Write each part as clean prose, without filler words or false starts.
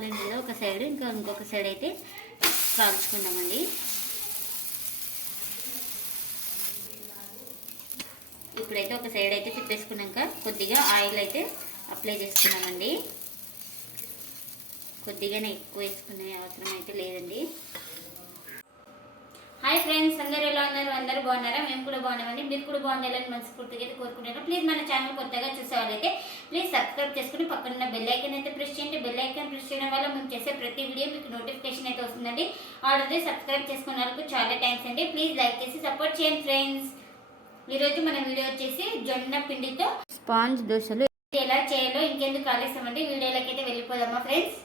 కావాలండి ఒక సైడ్, ఇంకొక సైడ్ అయితే కాల్చుకుందామండి. ఇప్పుడైతే ఒక సైడ్ అయితే తిప్పేసుకున్నాక కొద్దిగా ఆయిల్ అయితే అప్లై చేసుకున్నామండి. కొద్దిగానే ఎక్కువ వేసుకునే అవసరం అయితే లేదండి. హాయ్ ఫ్రెండ్స్, అందరూ ఎలా ఉన్నారు? అందరూ బాగున్నారా? మేము కూడా బాగున్నామండి. మీరు కూడా బాగుండాలని మనస్ఫూర్తిగా అయితే కోరుకుంటున్నాను. ప్లీజ్ మన ఛానల్ కొత్తగా చూసేవాళ్ళైతే ప్లీజ్ సబ్స్క్రైబ్ చేసుకుని పక్కన బెల్ ఐకాన్ అయితే ప్రెస్ చేయండి. బెల్ ఐకాన్ ప్రెస్ చేయడం వల్ల మేము చేసే ప్రతి వీడియో మీకు నోటిఫికేషన్ అయితే వస్తుందండి. ఆల్రెడీ సబ్స్క్రైబ్ చేసుకున్న వాళ్ళకు చాలా థ్యాంక్స్ అండి. ప్లీజ్ లైక్ చేసి సపోర్ట్ చేయండి ఫ్రెండ్స్. ఈరోజు మన వీడియో వచ్చేసి జొన్న పిండితో స్పాంజ్ దోశలు ఎలా చేయాలో ఇంకెందుకు ఆలస్యమండి, వీడియోలోకి అయితే వెళ్ళిపోదామా ఫ్రెండ్స్.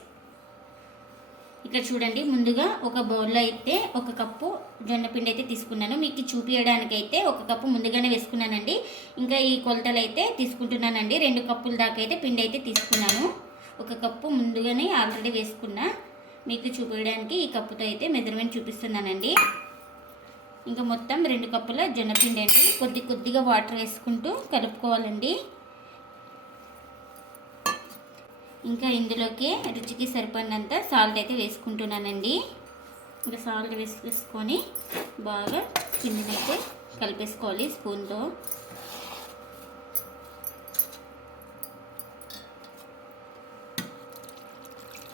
ఇక్కడ చూడండి, ముందుగా ఒక బౌల్లో అయితే ఒక కప్పు జొన్న పిండి అయితే తీసుకున్నాను. మీకు చూపించడానికి అయితే ఒక కప్పు ముందుగానే వేసుకున్నానండి. ఇంకా ఈ కొలతలు అయితే తీసుకుంటున్నానండి. 2 కప్పుల దాకా అయితే పిండి అయితే తీసుకున్నాను. ఒక కప్పు ముందుగానే ఆల్రెడీ వేసుకున్నా. మీకు చూపించడానికి ఈ కప్పుతో అయితే మెజర్మెంట్ చూపిస్తున్నానండి. ఇంకా మొత్తం 2 కప్పుల జొన్న పిండి అండి. కొద్దిగా వాటర్ వేసుకుంటూ కలుపుకోవాలండి. ఇంకా ఇందులోకి రుచికి సరిపడినంత సాల్ట్ అయితే వేసుకుంటున్నానండి. ఇంకా సాల్ట్ వేసుకొని బాగా పిండిని అయితే కలిపేసుకోవాలి స్పూన్తో.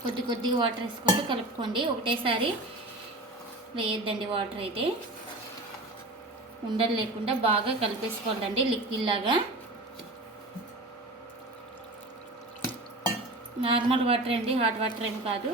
కొద్దిగా వాటర్ వేసుకుంటూ కలుపుకోండి. ఒకటేసారి వేయొద్దండి వాటర్ అయితే. ఉండలు లేకుండా బాగా కలిపేసుకోవాలండి లిక్విడ్ లాగా. నార్మల్ వాటర్ అండి, హాట్ వాటర్ ఏం కాదు.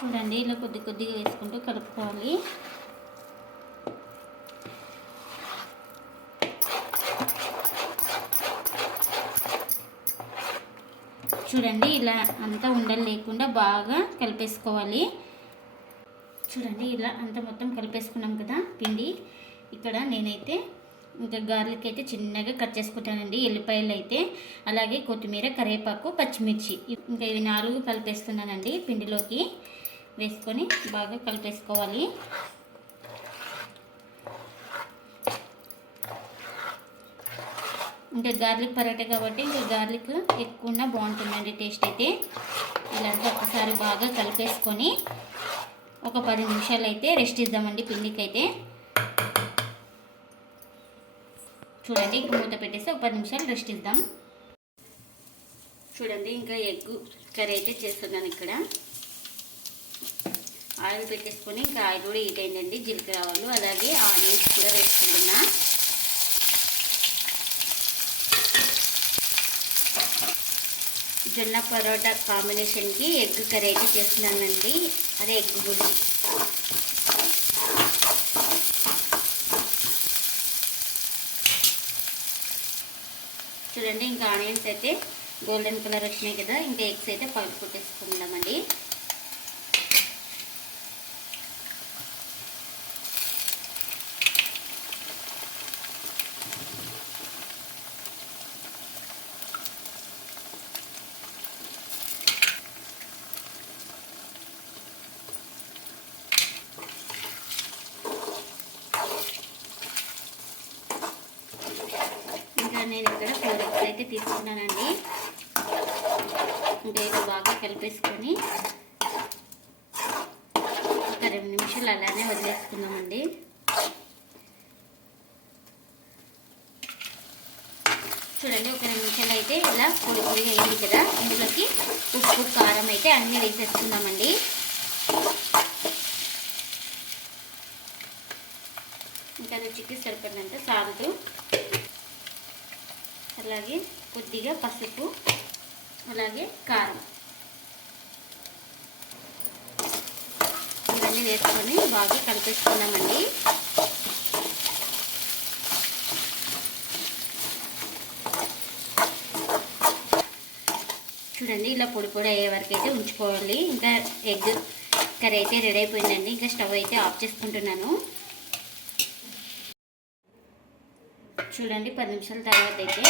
చూడండి, ఇలా కొద్దిగా వేసుకుంటూ కలుపుకోవాలి. చూడండి, ఇలా అంతా ఉండలు లేకుండా బాగా కలిపేసుకోవాలి. చూడండి, ఇలా అంతా మొత్తం కలిపేసుకున్నాం కదా పిండి. ఇక్కడ నేనైతే ఇంకా గార్లిక్ అయితే చిన్నగా కట్ చేసుకుంటానండి. ఎల్లిపాయలు అయితే, అలాగే కొత్తిమీర, కరివేపాకు, పచ్చిమిర్చి, ఇంకా ఇవి 4 కలిపేస్తున్నానండి. పిండిలోకి వేసుకొని బాగా కలిపేసుకోవాలి. ఇంకా గార్లిక్ పరోటా కాబట్టి ఇంకా గార్లిక్ ఎక్కువ ఉన్నా బాగుంటుందండి టేస్ట్ అయితే. ఇలాంటి ఒకసారి బాగా కలిపేసుకొని ఒక 10 నిమిషాలు అయితే రెస్ట్ ఇద్దామండి పిండికి అయితే. చూడండి, ఇంక మూత పెట్టేసి ఒక 10 నిమిషాలు రెస్ట్ ఇద్దాం. చూడండి, ఇంకా ఎగ్ కర్రీ అయితే చేస్తున్నాను. ఇక్కడ ఆయిల్ పెట్టేసుకొని ఇంకా ఆయిల్ కూడా హీట్ అయిందండి. జీలకర్ర ఆవాలు అలాగే ఆనియన్స్ కూడా వేసుకుంటున్నా. జొన్న పరోటా కాంబినేషన్కి ఎగ్ కర్రీ అయితే చేస్తున్నానండి. అదే ఎగ్ బుర్జీ. చూడండి, ఇంకా ఆనియన్స్ అయితే గోల్డెన్ కలర్ వచ్చినాయి కదా. ఇంకా ఎగ్స్ అయితే పలుకు కొట్టేసుకుందామండి. నేను ఇక్కడ 4 ఎగ్స్ అయితే తీసుకున్నానండి. ఇంకా ఇది బాగా కలిపేసుకొని ఒక 2 నిమిషాలు అలానే వదిలేసుకుందామండి. చూడండి, ఒక 2 నిమిషాలు అయితే ఇలా పొడిగా అయింది కదా. ఇందులోకి ఉప్పు, కారం అయితే అన్నీ వేసేసుకుందామండి. ఇంకా రుచికి సరిపడినంత సాల్ట్, అలాగే కొద్దిగా పసుపు, అలాగే కారం ఇవన్నీ వేసుకొని బాగా కలిపేసుకున్నామండి. చూడండి, ఇలా పొడి అయ్యే వరకు అయితే ఉంచుకోవాలి. ఇంకా ఎగ్ కర్రీ అయితే రెడీ అయిపోయిందండి. ఇంకా స్టవ్ అయితే ఆఫ్ చేసుకుంటున్నాను. చూడండి, 10 నిమిషాల తర్వాత అయితే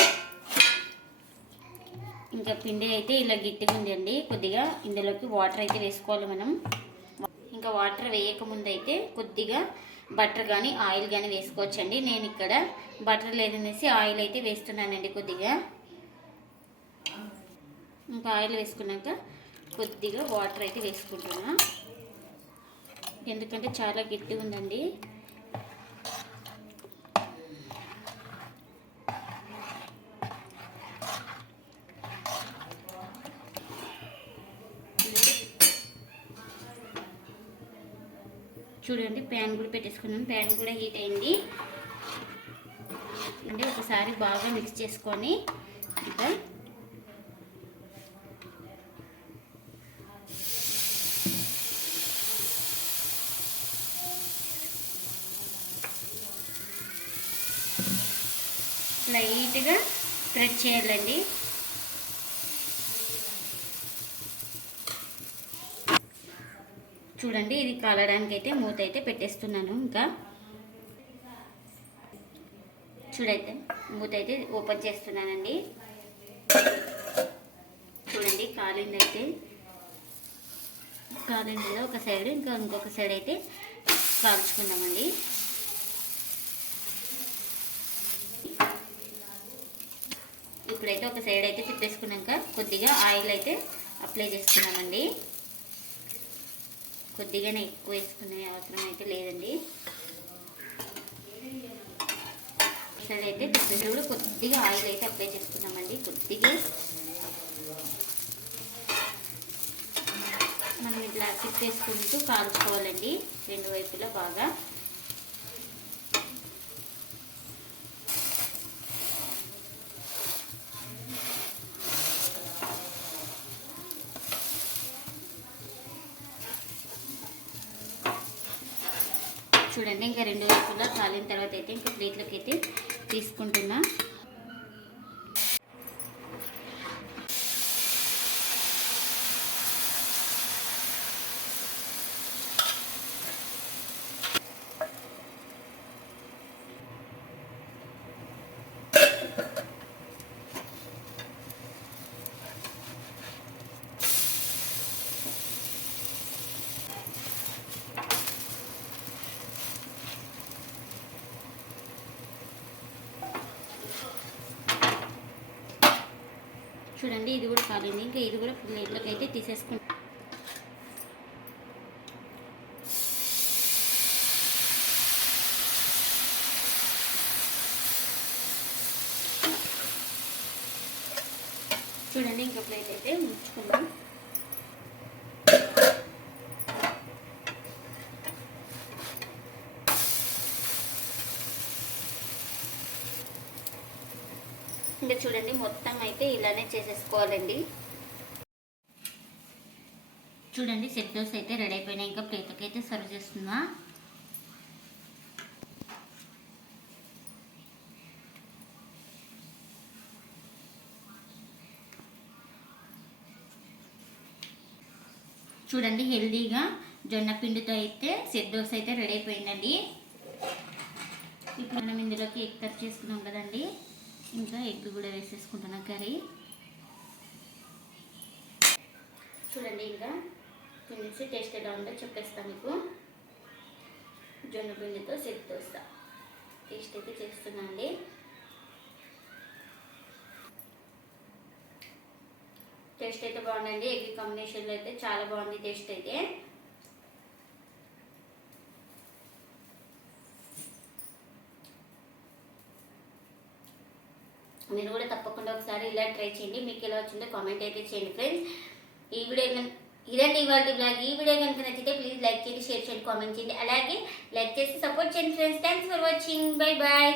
ఇంకా పిండి అయితే ఇలా గట్టిగా ఉందండి. కొద్దిగా ఇందులోకి వాటర్ అయితే వేసుకోవాలి మనం. ఇంకా వాటర్ వేయకముందు అయితే కొద్దిగా బటర్ కానీ ఆయిల్ కానీ వేసుకోవచ్చండి. నేను ఇక్కడ బటర్ లేదనేసి ఆయిల్ అయితే వేస్తున్నానండి కొద్దిగా. ఇంకా ఆయిల్ వేసుకున్నాక కొద్దిగా వాటర్ అయితే వేసుకుంటున్నా, ఎందుకంటే చాలా గట్టిగా ఉందండి. చూడండి ప్యాన్ కూడా పెట్టేసుకున్నాం, ప్యాన్ కూడా హీట్ అయింది అంటే ఒకసారి బాగా మిక్స్ చేసుకొని ఇంకా లైట్గా స్ప్రెడ్ చేయాలండి. చూడండి ఇది కాలడానికి అయితే మూత అయితే పెట్టేస్తున్నాను. ఇంకా చూడైతే మూత అయితే ఓపెన్ చేస్తున్నానండి. చూడండి కాలిందైతే, కాలింది ఒక సైడ్, ఇంకా ఇంకొక సైడ్ అయితే కాల్చుకుందామండి. ఇప్పుడైతే ఒక సైడ్ అయితే తిప్పేసుకున్నాక కొద్దిగా ఆయిల్ అయితే అప్లై చేసుకున్నామండి. కొద్దిగానే ఎక్కువ వేసుకునే అవసరం అయితే లేదండి. సైడ్ అయితే కూడా కొద్దిగా ఆయిల్ అయితే అప్లై చేసుకున్నామండి. కొద్దిగా మనం ఇట్లా తిప్పేసుకుంటూ కాల్చుకోవాలండి రెండు వైపులా బాగా. చూడండి ఇంకా రెండు వైపులా కాలిన తర్వాత అయితే ఇంకా ప్లేట్లోకి అయితే తీసుకుంటున్నా. చూడండి ఇది కూడా కాలింది, ఇంకా ఇది కూడా ప్లేట్లోకి అయితే తీసేసుకుంటాం. చూడండి ఇంకా ప్లేట్ అయితే ఉంచుకున్నాం. ఇంకా చూడండి మొత్తం అయితే ఇలానే చేసేసుకోవాలండి. చూడండి సెట్ దోశ అయితే రెడీ అయిపోయినాయి. ఇంకా ప్లేట్కి అయితే సర్వ్ చేస్తున్నా. చూడండి హెల్దీగా జొన్న పిండితో అయితే సెట్ దోశ అయితే రెడీ అయిపోయిందండి. ఇప్పుడు మనం ఇందులోకి ఎగ్ కట్ చేసుకున్నాం కదండి, ఇంకా ఎగ్ కూడా వేసేసుకుంటున్నా కర్రీ. చూడండి ఇంకా తినేసి టేస్ట్ ఎలా ఉందో చెప్పేస్తాను మీకు. జొన్న పిండితో సెట్ దోశ టేస్ట్ అయితే చేస్తున్నా అండి. టేస్ట్ అయితే బాగుందండి. ఎగ్ కాంబినేషన్లో అయితే చాలా బాగుంది టేస్ట్ అయితే. మీరు కూడా తప్పకుండా ఒకసారి ఇలా ట్రై చేయండి. మీకు ఎలా వచ్చిందో కామెంట్ అయితే చేయండి ఫ్రెండ్స్. ఈ వీడియో ఇదండి ఇవాళ బ్లాగ్. ఈ వీడియో కనుక నచ్చితే ప్లీజ్ లైక్ చేయండి, షేర్ చేయండి, కామెంట్ చేయండి. అలాగే లైక్ చేసి సపోర్ట్ చేయండి friends. Thanks for watching. Bye bye.